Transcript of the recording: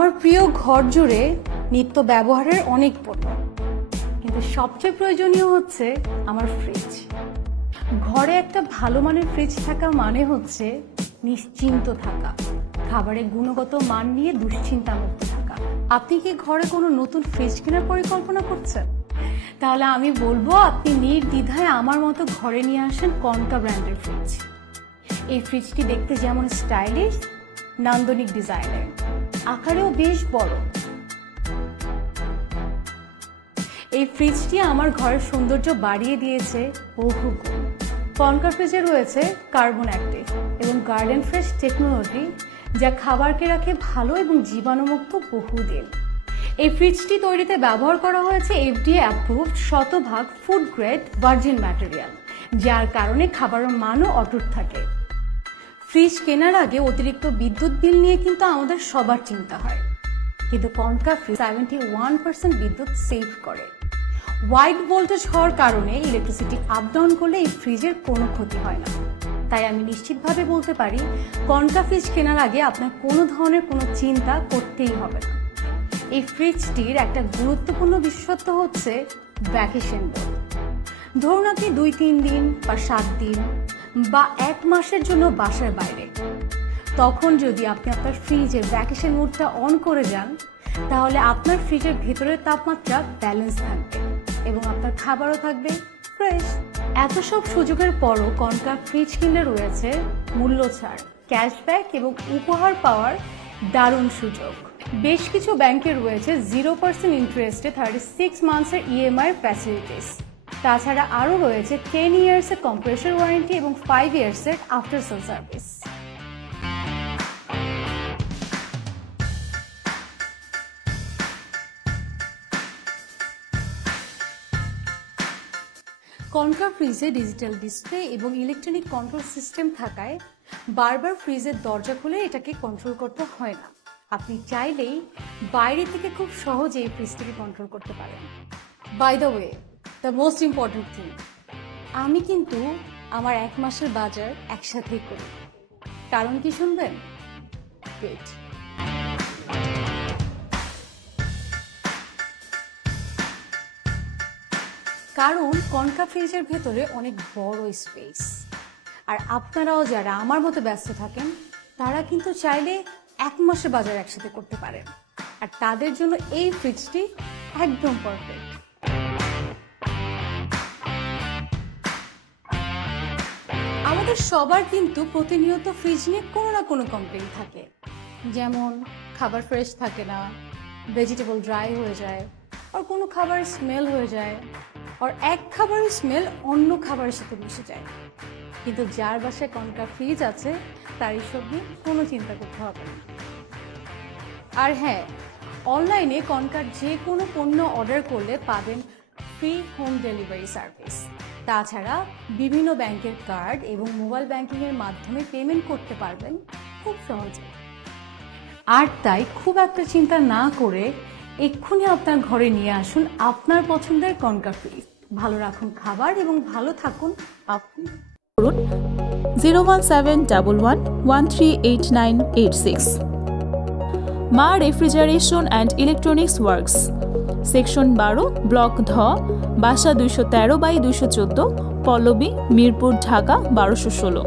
আমার প্রিয় ঘর জুড়ে নিত্য ব্যবহারের অনেক পণ্য, কিন্তু সবচেয়ে প্রয়োজনীয় হচ্ছে আমার ফ্রিজ। ঘরে একটা ভালো মানের ফ্রিজ থাকা মানে হচ্ছে নিশ্চিন্ত থাকা, খাবারের গুণগত মান নিয়ে দুশ্চিন্তা মুক্ত থাকা। আপনি কি ঘরে কোনো নতুন ফ্রিজ কেনার পরিকল্পনা করছেন? তাহলে আমি বলবো আপনি নির্দ্বিধায় আমার মতো ঘরে নিয়ে আসেন কনকা ব্র্যান্ডের ফ্রিজ। এই ফ্রিজটি দেখতে যেমন স্টাইলিশ, নান্দনিক ডিজাইনের, আকারেও বেশ বড়। এই ফ্রিজটি আমার ঘরের সৌন্দর্য বাড়িয়ে দিয়েছে বহুগুণ। কনকা ফ্রিজে রয়েছে কার্বন অ্যাক্টিভ এবং গার্ডেন ফ্রেশ টেকনোলজি, যা খাবারকে রাখে ভালো এবং জীবাণুমুক্ত বহুদিন। এই ফ্রিজটি তৈরিতে ব্যবহার করা হয়েছে FDA অ্যাপ্রুভড শতভাগ ফুড গ্রেড ভার্জিন ম্যাটেরিয়াল, যার কারণে খাবারের মানও অটুট থাকে। ফ্রিজ কেনার আগে অতিরিক্ত বিদ্যুৎ বিল নিয়ে কিন্তু আমাদের সবার চিন্তা হয়, কিন্তু কনকা ফ্রিজ 71% বিদ্যুৎ সেভ করে। ওয়াইড ভোল্টেজ হওয়ার কারণে ইলেকট্রিসিটি আপ ডাউন করলে এই ফ্রিজের কোনো ক্ষতি হয় না। তাই আমি নিশ্চিতভাবে বলতে পারি কনকা ফ্রিজ কেনার আগে আপনার কোনো ধরনের কোনো চিন্তা করতেই হবে না। এই ফ্রিজটির একটা গুরুত্বপূর্ণ বিশেষত্ব হচ্ছে ভ্যাকেশন মোড। ধরুন আপনি 2-3 দিন বা 7 দিন বা 1 মাসের জন্য বাসার বাইরে, তখন যদি আপনি আপনার ফ্রিজের ভ্যাকেশন মোডটা অন করে যান, তাহলে আপনার ফ্রিজের ভেতরের তাপমাত্রা ব্যালেন্স থাকবে এবং আপনার খাবারও থাকবে ফ্রেশ। এত সব সুযোগের পরও কনকা ফ্রিজ কিনলে রয়েছে মূল্য ছাড়, ক্যাশব্যাক এবং উপহার পাওয়ার দারুণ সুযোগ। বেশ কিছু ব্যাংকে রয়েছে 0% ইন্টারেস্টে 36 মান্থসের EMI ফ্যাসিলিটিস। তাছাড়া আরও রয়েছে 10 ইয়ার্সের কম্প্রেসর ওয়ারেন্টি এবং 5 ইয়ার্সের আফটার সেল সার্ভিস। কনকা ফ্রিজে ডিজিটাল ডিসপ্লে এবং ইলেকট্রনিক কন্ট্রোল সিস্টেম থাকায় বারবার ফ্রিজের দরজা খুলে এটাকে কন্ট্রোল করতে হয় না। আপনি চাইলেই বাইরে থেকে খুব সহজে এই ফ্রিজটিকে কন্ট্রোল করতে পারেন। By the way, the most important thing, আমি কিন্তু আমার 1 মাসের বাজার একসাথেই করি। কারণ কি শুনবেন? ওয়েট। কারণ কনকা ফ্রিজের ভেতরে অনেক বড় স্পেস, আর আপনারাও যারা আমার মতো ব্যস্ত থাকেন তারা কিন্তু চাইলে 1 মাসের বাজার একসাথে করতে পারেন, আর তাদের জন্য এই ফ্রিজটি একদম পারফেক্ট। আমাদের সবার কিন্তু প্রতিনিয়ত ফ্রিজ নিয়ে কোনো না কোনো কমপ্লেইন থাকে, যেমন খাবার ফ্রেশ থাকে না, ভেজিটেবল ড্রাই হয়ে যায়, আর কোনো খাবার স্মেল হয়ে যায়, আর এক খাবারের স্মেল অন্য খাবারের সাথে মিশে যায়। কিন্তু যার বাসায় কনকা ফ্রিজ আছে তার এসব নিয়ে কোনো চিন্তা করতে হবে না। আর হ্যাঁ, অনলাইনে কনকার যে কোনো পণ্য অর্ডার করলে পাবেন ফ্রি হোম ডেলিভারি সার্ভিস। তাছাড়া বিভিন্ন ব্যাংকের কার্ড এবং মোবাইল ব্যাংকিংয়ের মাধ্যমে পেমেন্ট করতে পারবেন খুব সহজে। আর তাই খুব একটা চিন্তা না করে এক্ষুনি আপনার ঘরে নিয়ে আসুন আপনার পছন্দের কনকা ফ্রিজ। ভালো রাখুন খাবার এবং ভালো থাকুন আপনি। 01711138986। মা refrigeration and electronics works, section 12, block ধ, বাসা 213/214, পল্লবী, মিরপুর, ঢাকা 1216।